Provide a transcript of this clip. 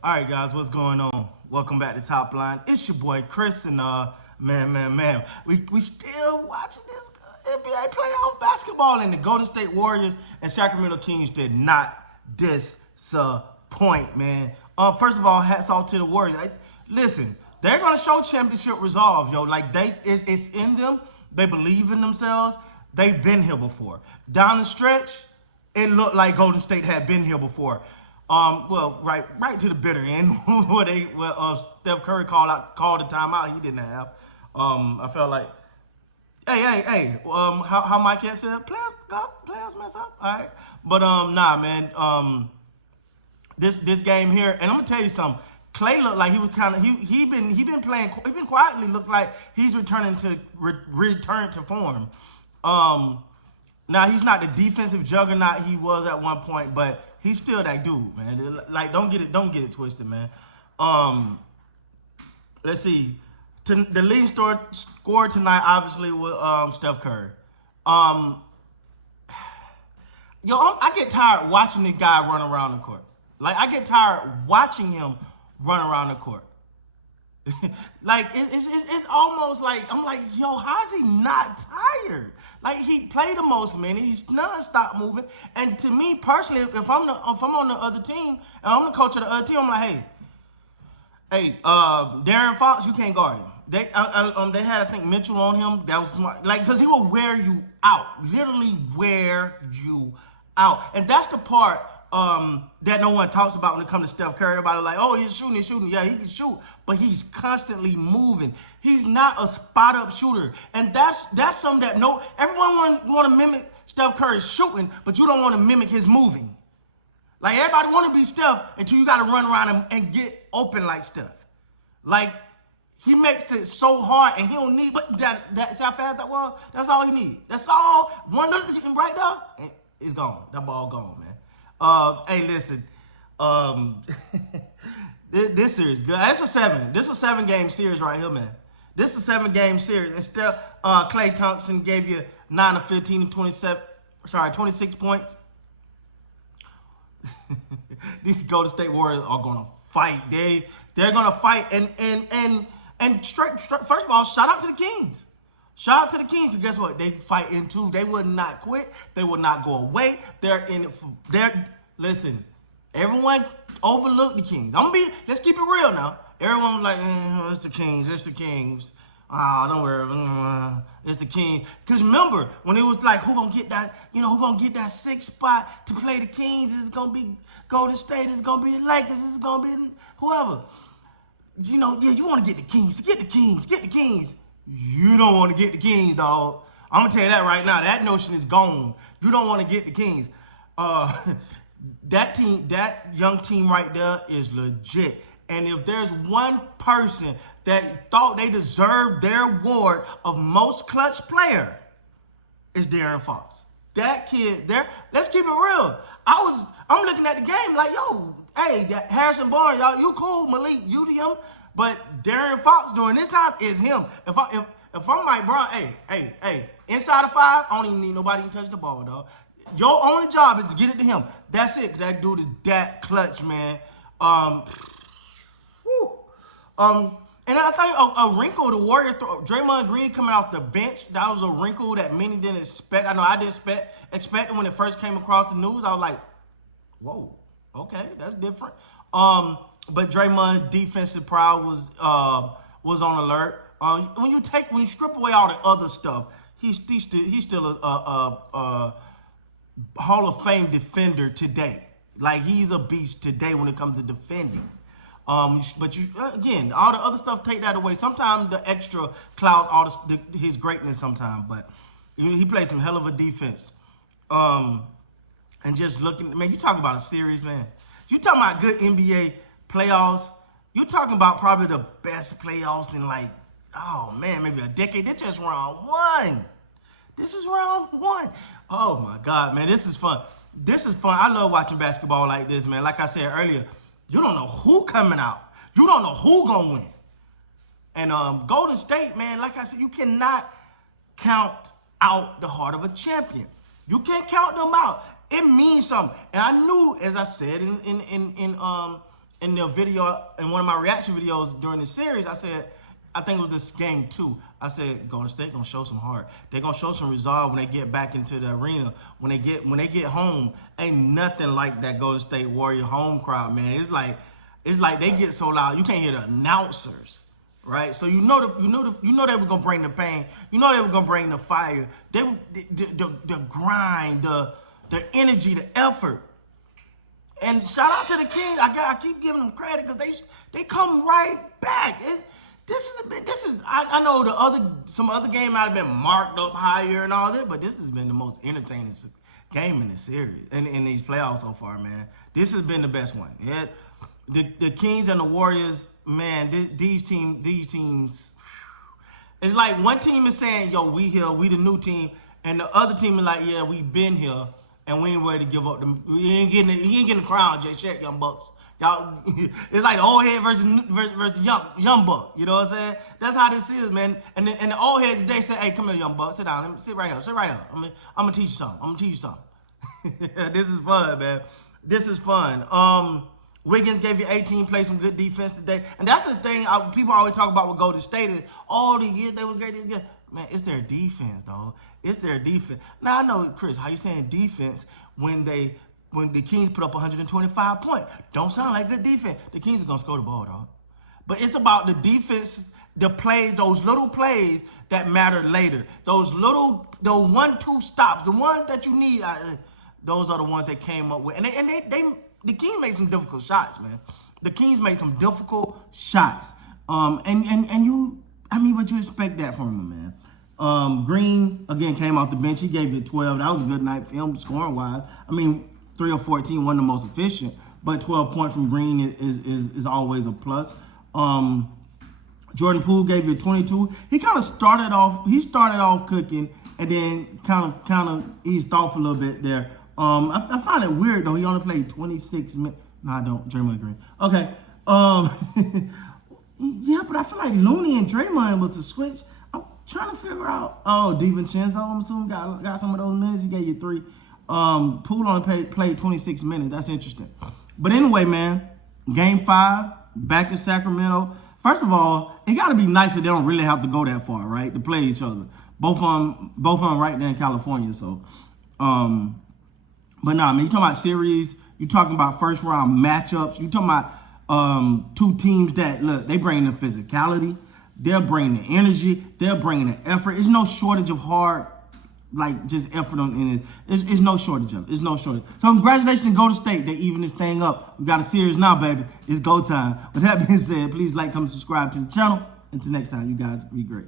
All right, guys, what's going on? Welcome back to Top Line. It's your boy Chris, and man, we still watching this NBA playoff basketball, and the Golden State Warriors and Sacramento Kings did not disappoint, man. First of all, hats off to the Warriors. Listen, they're gonna show championship resolve, yo. Like it's in them. They believe in themselves. They've been here before. Down the stretch, it looked like Golden State had been here before. Well, right to the bitter end where Steph Curry called a timeout he didn't have. I felt like, hey, how Mike had said, players mess up, all right. But nah, man. This game here, and I'm gonna tell you something. Clay looked like he was kind of he been playing, he been quietly looked like he's returning to form. Now he's not the defensive juggernaut he was at one point, but he's still that dude, man. Like don't get it twisted, man. Let's see. The leading scorer tonight, obviously, was Steph Curry. I get tired watching the guy run around the court. Like I get tired watching him run around the court. Like it's almost like I'm like, yo, how is he not tired? Like he played the most minutes, he's non-stop moving. And to me personally, if I'm on the other team and I'm the coach of the other team, I'm like, Darren Fox, you can't guard him. They had, I think, Mitchell on him. That was smart, like, because he will wear you out, literally wear you out. And that's the part that no one talks about when it comes to Steph Curry. Everybody like, oh, he's shooting. Yeah, he can shoot, but he's constantly moving. He's not a spot up shooter, and that's something that everyone want to mimic Steph Curry's shooting, but you don't want to mimic his moving. Like everybody want to be Steph until you got to run around him and get open like Steph. Like he makes it so hard, and he don't need. But that's how fast that was. That's all he needs. That's all. One little right there, and it's gone. That ball gone, man. Hey, listen. This series good. That's a 7. This is a 7-game series right here, man. This is a 7-game series. Instead, Klay Thompson gave you 9 of 15 and 26 points. These Golden State Warriors are gonna fight. They're gonna fight and straight. First of all, shout out to the Kings. Shout out to the Kings, because guess what? They fight in too. They would not quit. They would not go away. They're in it for listen, everyone overlooked the Kings. Let's keep it real now. Everyone was like, it's the Kings. Don't worry, it's the Kings. Because remember, when it was like, who gonna get that 6th spot to play the Kings? It's gonna be Golden State, it's gonna be the Lakers, it's gonna be whoever. You want to get the Kings. Get the Kings. You don't want to get the Kings, dog. I'm going to tell you that right now. That notion is gone. You don't want to get the Kings. That young team right there is legit. And if there's one person that thought they deserved their award of most clutch player, it's Darren Fox. That kid there, let's keep it real. I'm looking at the game like, yo, hey, that Harrison Barnes, y'all, you cool, Malik, you to him. But Darren Fox during this time is him. If I'm Mike Brown, hey, inside of 5, I don't even need nobody to touch the ball, dog. Your only job is to get it to him. That's it. That dude is that clutch, man. And I think a wrinkle, the Warriors, Draymond Green coming off the bench, that was a wrinkle that many didn't expect. I know I didn't expect it when it first came across the news. I was like, whoa, okay, that's different. But Draymond defensive prowess was on alert. When you strip away all the other stuff, he's still a Hall of Fame defender today. Like he's a beast today when it comes to defending. But again, all the other stuff, take that away. Sometimes the extra cloud, his greatness sometimes, but he plays some hell of a defense. And just looking, man, you talking about a series, man. You talking about good NBA playoffs. You talking about probably the best playoffs in maybe a decade. This just round 1. This is round 1. Oh my God, man, this is fun. I love watching basketball like this, man. Like I said earlier, you don't know who coming out. You don't know who gonna win. And Golden State, man, like I said, you cannot count out the heart of a champion. You can't count them out. It means something. And I knew, as I said in the video, in one of my reaction videos during the series, I said, I think it was this game 2. I said, Golden State gonna show some heart. They're gonna show some resolve when they get back into the arena. When they get home, ain't nothing like that Golden State Warrior home crowd, man. It's like they get so loud you can't hear the announcers, right? So you know they were gonna bring the pain. You know they were gonna bring the fire. The grind, the energy, the effort. And shout out to the Kings. I keep giving them credit because they come right back. I know some other game might have been marked up higher and all that, but this has been the most entertaining game in the series in these playoffs so far, man. This has been the best one. Yeah, the Kings and the Warriors, man. These teams. It's like one team is saying, "Yo, we here, we the new team," and the other team is like, "Yeah, we been here, and we ain't ready to give up. You ain't getting the crown, Jay Shaq, Young Bucks." Y'all, it's like the old head versus young buck. You know what I'm saying? That's how this is, man. And the old head today said, "Hey, come here, young buck. Sit down. Let me sit right here. Sit right here. I'm gonna teach you something. This is fun, man. This is fun. Wiggins gave you 18, played some good defense today, and that's the thing. People always talk about with Golden State is all the years they were great. Man, it's their defense, dog. It's their defense. Now I know, Chris, how you saying defense when the Kings put up 125 points. Don't sound like good defense. The Kings are going to score the ball, dog. But it's about the defense, the plays, those little plays that matter later. Those 1-2 stops, the ones that you need, those are the ones they came up with. And the Kings made some difficult shots, man. The Kings made some difficult shots. But you expect that from them, man. Green, again, came off the bench. He gave you 12. That was a good night for him, scoring-wise. 3 or 14 wasn't the most efficient, but 12 points from Green is always a plus. Jordan Poole gave you 22. He kind of started off cooking and then kind of eased off a little bit there. I find it weird though. He only played 26 minutes. No, I don't. Draymond Green. Okay. Yeah, but I feel like Looney and Draymond was the switch. I'm trying to figure out. Oh, DiVincenzo, I'm assuming got some of those minutes. He gave you 3. Poole only played 26 minutes. That's interesting. But anyway, man, game 5, back to Sacramento. First of all, it got to be nice that they don't really have to go that far, right, to play each other. Both of them right there in California. So, but nah, man, you talking about series. You talking about first round matchups. You talking about two teams that, look, they bring the physicality. They're bringing the energy. They're bringing the effort. There's no shortage of hard, just effort on it. It's no shortage of it. It's no shortage. So congratulations to Golden State. They even this thing up. We got a series now, baby. It's go time. With that being said, please like, comment, subscribe to the channel. Until next time, you guys be great.